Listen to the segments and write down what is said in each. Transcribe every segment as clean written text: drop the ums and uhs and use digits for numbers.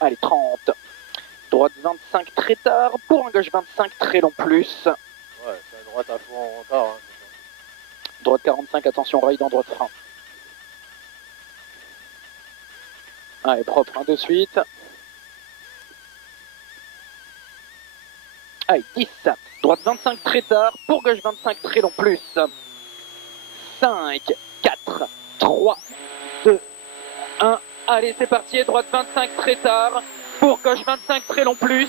Allez, 30. Droite 25 très tard pour un gauche 25 très long plus. Ouais, c'est la droite à fond en retard. Hein, droite 45, attention, rail dans droite frein. Allez, propre, de suite. Allez, 10. Droite 25 très tard pour gauche 25 très long plus. 5, 4, 3, 2, 1. Allez, c'est parti. Droite 25 très tard pour gauche 25 très long plus.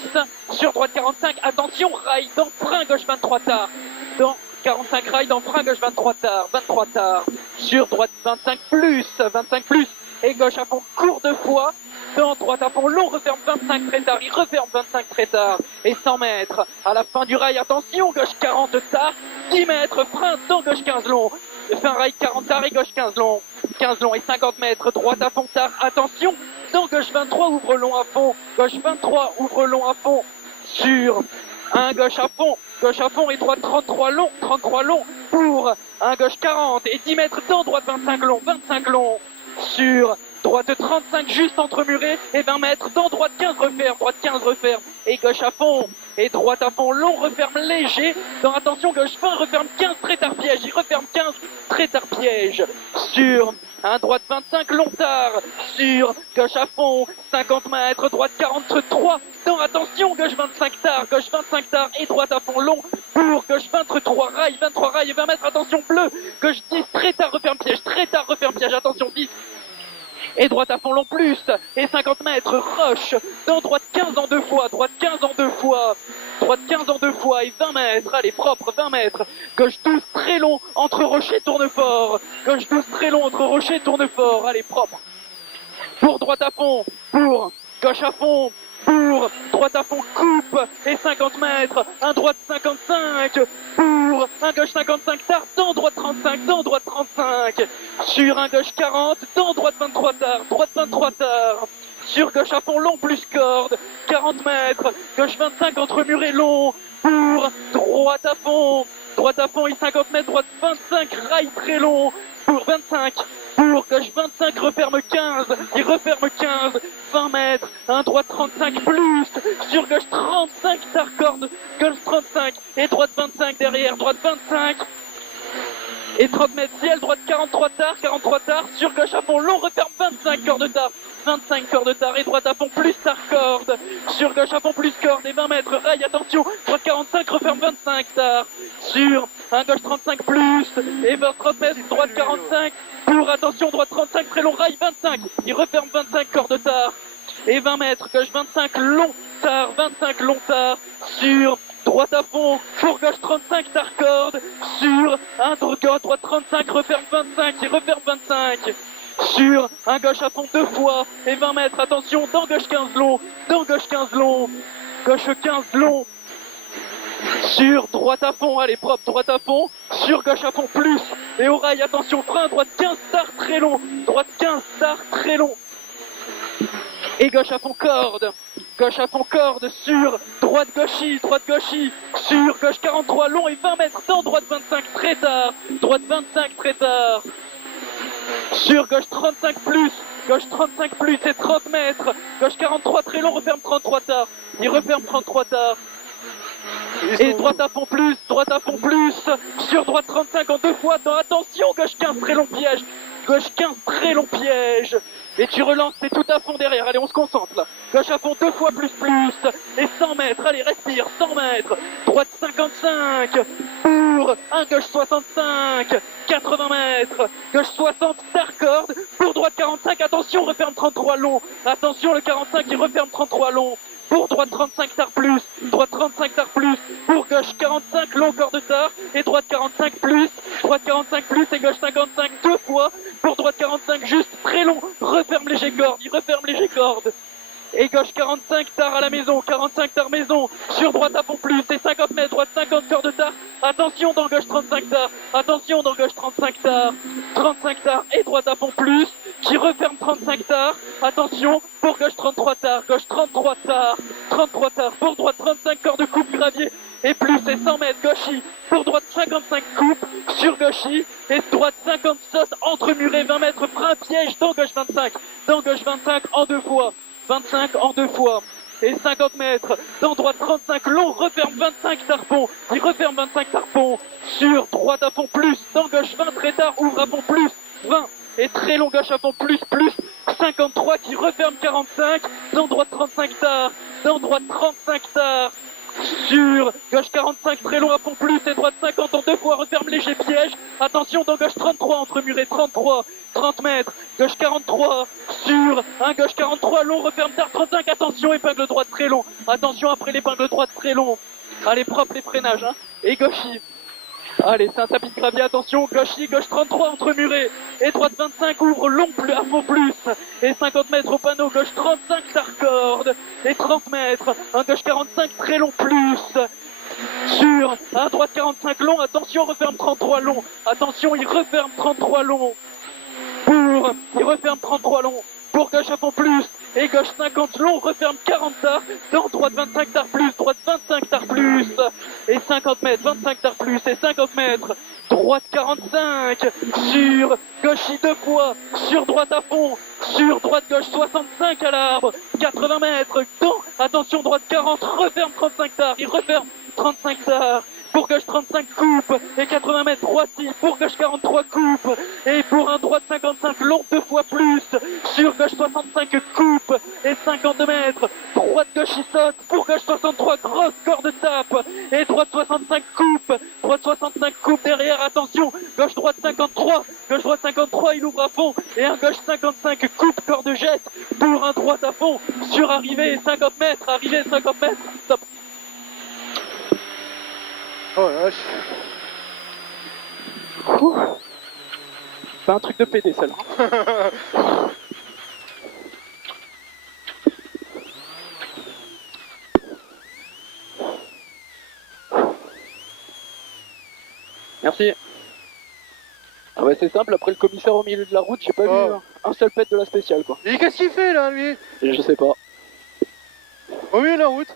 Sur droite 45, attention, rail dans frein gauche 23 tard. Dans 45 rail dans frein gauche 23 tard. 23 tard. Sur droite 25 plus. 25 plus. Et gauche à fond court de fois. Dans droite à fond long, referme 25 très tard, il referme 25 très tard. Et 100 mètres à la fin du rail, attention, gauche 40 tard, 10 mètres, frein dans gauche 15 long. Fin rail 40 tard et gauche 15 long. 15 long et 50 mètres, droite à fond tard, attention, dans gauche 23, ouvre long à fond. Gauche 23, ouvre long à fond. Sur un gauche à fond et droite 33 long pour un gauche 40 et 10 mètres dans droite 25 long sur droite 35 juste entre murets et 20 mètres dans droite 15 referme et gauche à fond et droite à fond long referme léger dans attention gauche 20 referme 15 très tard piège, il referme 15 très tard piège sur un droite 25 long tard sur gauche à fond 50 mètres droite 43 dans attention gauche 25 tard et droite à fond long pour gauche 23 rail et 20 mètres attention bleu gauche 10 très tard referme piège attention 10 et droite à fond long plus et 50 mètres roche dans droite 15 en deux fois droite 15 en deux fois et 20 mètres allez propre 20 mètres gauche 12 très long entre rocher tourne fort allez propre pour droite à fond pour gauche à fond pour droite à fond coupe et 50 mètres un droite 55 pour un gauche 55 tard dans droite 35 sur un gauche 40 dans droite 23 tard sur gauche à fond long plus corde 40 mètres gauche 25 entre mur et long pour droite à fond et 50 mètres droite 25 rail très long pour 25 pour gauche 25 referme 15 il referme 15 20 mètres un droite 35 plus sur gauche 35 tard corde gauche 35 et droite 25 derrière droite 25 et 30 mètres ciel droite 43 tard sur gauche à fond long referme 25 corde tard et droite à fond plus tard corde sur gauche à fond plus corde et 20 mètres rail attention droite 45 referme 25 tard sur un gauche 35 plus et 30 mètres droite 45 pour attention droite 35 très long rail 25 il referme 25 corde tard et 20 mètres gauche 25 long tard sur droite à fond pour gauche 35 tard corde sur un droite 35 referme 25 il referme 25 sur un gauche à fond deux fois et 20 mètres attention dans gauche 15 long gauche 15 long sur droite à fond, allez propre, droite à fond, sur gauche à fond plus, et au rail, attention, frein, droite 15 tard très long, et gauche à fond corde, sur droite gauchis, sur gauche 43 long et 20 mètres dans droite 25 très tard, sur gauche 35 plus et 30 mètres, gauche 43 très long, referme 33 tard, il referme 33 tard. Et droite à fond plus, sur droite 35 en deux fois, dans attention, gauche 15 très long piège, et tu relances, c'est tout à fond derrière, allez on se concentre là, gauche à fond deux fois plus, et 100 mètres, allez respire, 100 mètres, droite 55, pour un gauche 65, 80 mètres, gauche 60, tard corde, pour droite 45, attention, referme 33 long, attention le 45 il referme 33 long, pour droite 35 tard plus, pour gauche 45 long corde tard et droite 45 plus et gauche 55 deux fois, pour droite 45 juste très long, referme léger corde, et gauche 45 tard à la maison, 45 tard maison, sur droite à fond plus et 50 mètres, droite 50 corde tard, attention dans gauche 35 tard, et droite à fond plus, qui referme 35 tard, attention, pour gauche 33 tard, pour droite 35 corde coupe gravier, et plus et 100 mètres gauchis, pour droite 55 coupe, sur gauchis, et droite 50 saute entre murets 20 mètres frein piège dans gauche 25 en deux fois, 25 en 2 fois. Et 50 mètres, dans droite 35, long, referme 25 tarpons, il referme 25 tarpons, sur droite à fond plus, dans gauche 20, très tard, ouvre à fond plus, 20, et très long gauche à fond plus, 53 qui referme 45, dans droite 35 tard, dans droite 35 tard, sur gauche 45 très long à fond plus et droite 50 en 2 fois, referme léger piège, attention dans gauche 33 entre mur et 33, 30 mètres, gauche 43 sur un gauche 43 long, referme tard 35, attention épingle droite très long, attention après l'épingle droite très long, allez propre les freinages hein. Et gauchy, allez c'est un tapis de gravier, attention gauchy, gauche 33 entre muré et droite 25 ouvre long plus à fond plus et 50 mètres au panneau, gauche 35 t'arcorde et 30 mètres, un gauche 45 très long plus sur un droite 45 long, attention referme 33 long, attention il referme 33 long il referme 33 long pour gauche à fond plus et gauche 50 long, referme 40 tard, dans droite 25 tard plus, droite 25 tard plus et 50 mètres, 25 tard plus et 50 mètres, droite 45 sur gauche 2 fois, sur droite à fond, sur droite gauche 65 à l'arbre, 80 mètres, dans, attention droite 40, referme 35 tard, il referme 35 tard, pour gauche 35 coupe et 80 mètres droite pour gauche 43 coupe et pour un droite 55 long 2 fois plus sur gauche 65 coupe et 52 mètres droite gauche il saute pour gauche 63 grosse corde tape et droite 65 coupe derrière, attention gauche droite 53 il ouvre à fond et un gauche 55 coupe corde jette pour un droite à fond sur arrivée 50 mètres stop. Oh la vache. C'est un truc de PD celle-là. Merci. Ah ouais c'est simple, après le commissaire au milieu de la route, j'ai pas vu un seul pet de la spéciale quoi. Et qu'est-ce qu'il fait là lui? Je sais pas. Au milieu de la route.